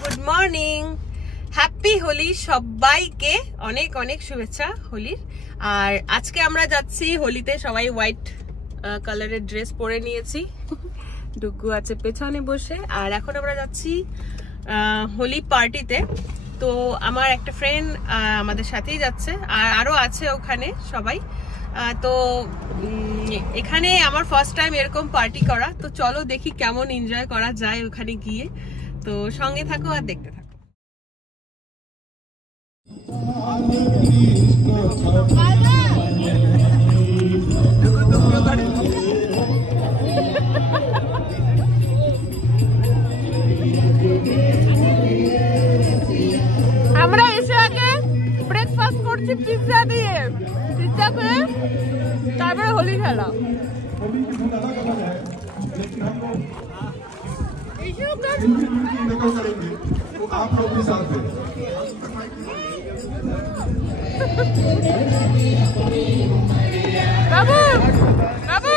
Good morning, happy Holi সবাইকে, অনেক অনেক শুভেচ্ছা হোলির। আর আজকে আমরা যাচ্ছি হোলিতে, সবাই হোয়াইট কালারের ড্রেস পরে নিয়েছি, ডুগু আছে পেছনে বসে। আর এখন আমরা যাচ্ছি হোলি পার্টিতে। তো আমার একটা ফ্রেন্ড আমাদের সাথেই যাচ্ছে, আর আরো আছে ওখানে সবাই। তো এখানে আমার ফার্স্ট টাইম এরকম পার্টি করা, তো চলো দেখি কেমন এনজয় করা যায় ওখানে গিয়ে। তো সঙ্গে থাকো আর দেখতে থাকো। আমরা এসে আগে ব্রেকফাস্ট করছি পিৎজা দিয়ে, পিৎজা করে তারপরে হোলি খেলা। বাবু বাবু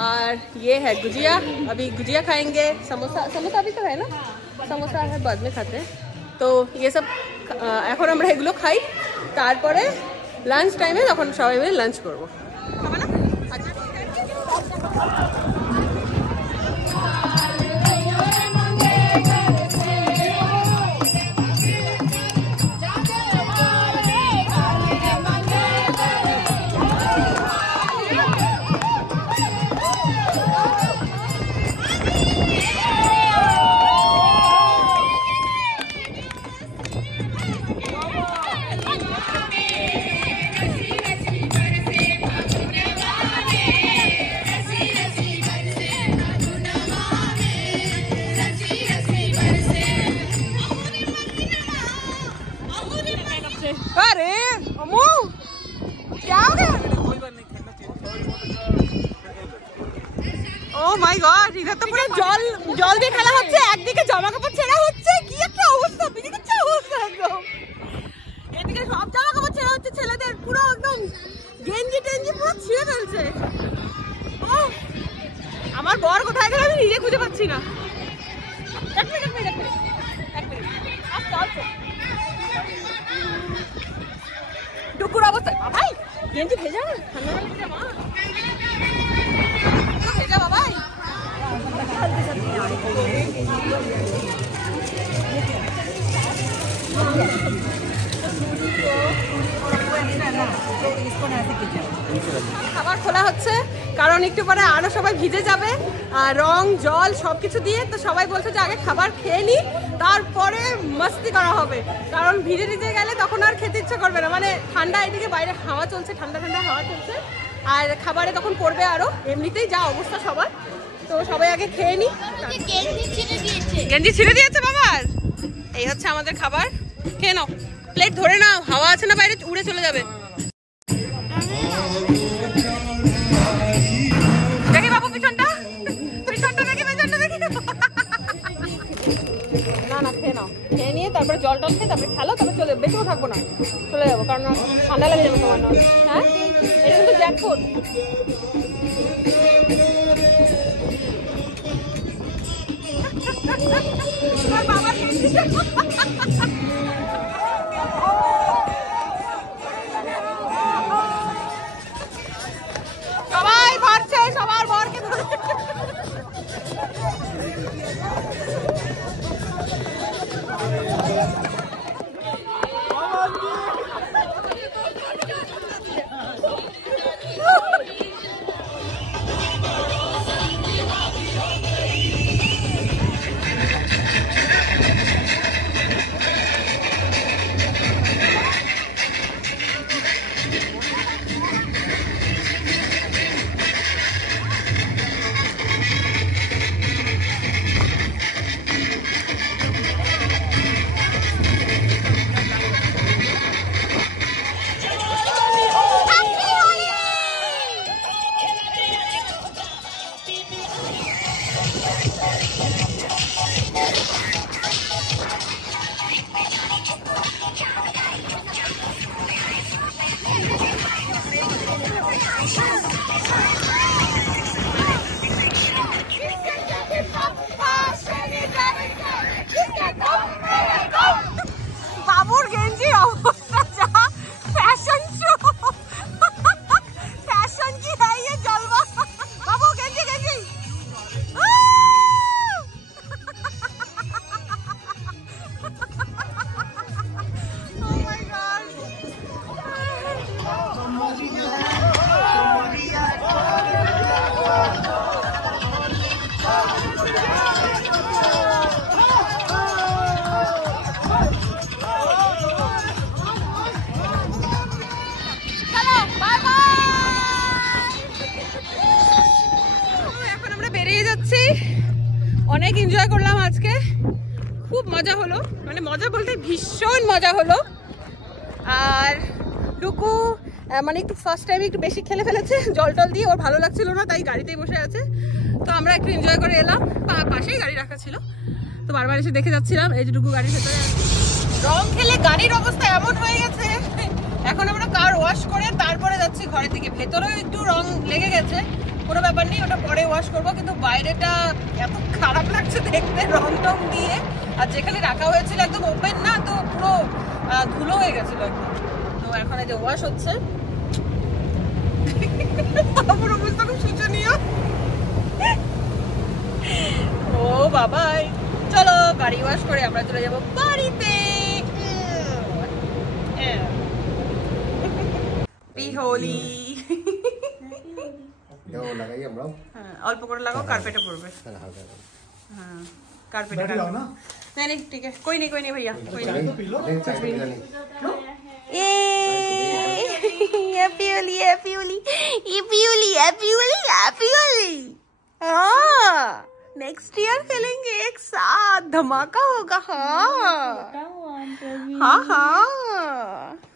और ये है गुजिया, अभी गुजिया खाएंगे। समोसा, समोसा अभी तो है ना, समोसा है बाद में खाते हैं। तो ये सब এখন আমরা এগুলো খাই, তারপরে লাঞ্চ টাইমে তখন সবাই মিলে লাঞ্চ করবো। अरे अम्मू क्या हो गया? ও মাই গড, এটা তো পুরো জল জল দিয়ে খেলা হচ্ছে, একদিকে জামা কাপড় ছেঁড়া হচ্ছে, কি একটা অবস্থা, বিচিত্র অবস্থা একদম। এদিকে সব জামা কাপড় ছেঁড়া হচ্ছে ছেলেদের, পুরো একদম গেঞ্জি টেঞ্জি পুরো ছিঁড়ে ফেলছে। আমার বর কোথায় গেল আমি নিজে খুঁজে পাচ্ছি না। এক মিনিট আস্তে আস্তে। টুকুর অবস্থা বাবাই, গেঞ্জি ভেজা, ঠান্ডা লাগছে মা, ভেজা বাবাই। খাবার খোলা হচ্ছে কারণ একটু পরে আরো সবাই ভিজে যাবে, আর রং জল সবকিছু দিয়ে। তো সবাই বলছে যে আগে খাবার খেয়ে নি, তারপরে মস্তি করা হবে, কারণ ভিজে ভিজে গেলে তখন আর খেতে ইচ্ছা করবে না। মানে ঠান্ডা, এদিকে বাইরে হাওয়া চলছে, ঠান্ডা ঠান্ডা হাওয়া চলছে, আর খাবারে তখন পড়বে আরো, এমনিতেই যা অবস্থা সবার। তো সবাই আগে খেয়ে নি। গেঞ্জি ছিঁড়ে দিয়েছে বাবার। এই হচ্ছে আমাদের খাবার, খেয়ে নাও। প্লেট ধরে নাও, হাওয়া আছে না বাইরে, উড়ে চলে যাবে। দেখি বাবু পিছনটা, পিছনটা দেখি, পিছনটা দেখি। না না, খেয়ে নাও, খেয়ে নিয়ে তারপরে জল টল খেয়ে তারপরে খেলো, তারপরে চলে বেশিও থাকবো না, চলে যাবো, কারণ ঠান্ডা লাগে যাবে তোমার। নয় হ্যাঁ, এটা কিন্তু জ্যাকফ্রুট। সবাই ভরছে, সবার ভরকে ধরে। বাবুর গেঞ্জি অবস্থা যা, ফ্যাশন শো, ফ্যাশন কি है ये जलवा। বাবু গেঞ্জি, গেঞ্জি। Oh my god। অনেক এনজয় করলাম আজকে, খুব মজা হলো, মানে মজা বলতে ভীষণ মজা হলো। আর ডুকু মানে একটু ফার্স্ট টাইম একটু বেশি খেলে ফেলেছে, জল টল দিয়ে, ওর ভালো লাগছিল না, তাই গাড়িতেই বসে আছে। তো আমরা একটু এনজয় করে এলাম, পাশেই গাড়ি রাখা ছিল, তো বারবার এসে দেখে যাচ্ছিলাম। এই যে ডুকু গাড়ির ভেতরে রং খেলে গাড়ির অবস্থা এমন হয়ে গেছে, এখন আমরা কার ওয়াশ করে তারপরে যাচ্ছি ঘরের দিকে। ভেতরেও একটু রং লেগে গেছে, কোনো ব্যাপার নেই, ওটা পরে ওয়াশ করবো, কিন্তু বাইরেটা এত খারাপ লাগছে দেখতে রং টং দিয়ে। আর যেখানে রাখা হয়েছিল একদম ওপেন না, তো পুরো ধুলো হয়ে গেছিল একদম। তো এখন এই যে ওয়াশ হচ্ছে, আমার অবস্থা খুব শোচনীয়। ও বাবাই, চলো গাড়ি ওয়াশ করে আমরা চলে যাবো বাড়িতে। হোলি অল্প করে লাগাও, কার্পেটে পড়বে। हाँ कारपेट ना, नहीं ठीक है, कोई नहीं भैया, कोई नहीं। हैप्पी होली, हैप्पी होली, हैप्पी होली, हैप्पी होली, हैप्पी होली। हाँ नेक्स्ट ईयर खेलेंगे एक साथ, धमाका होगा। हाँ हाँ हाँ।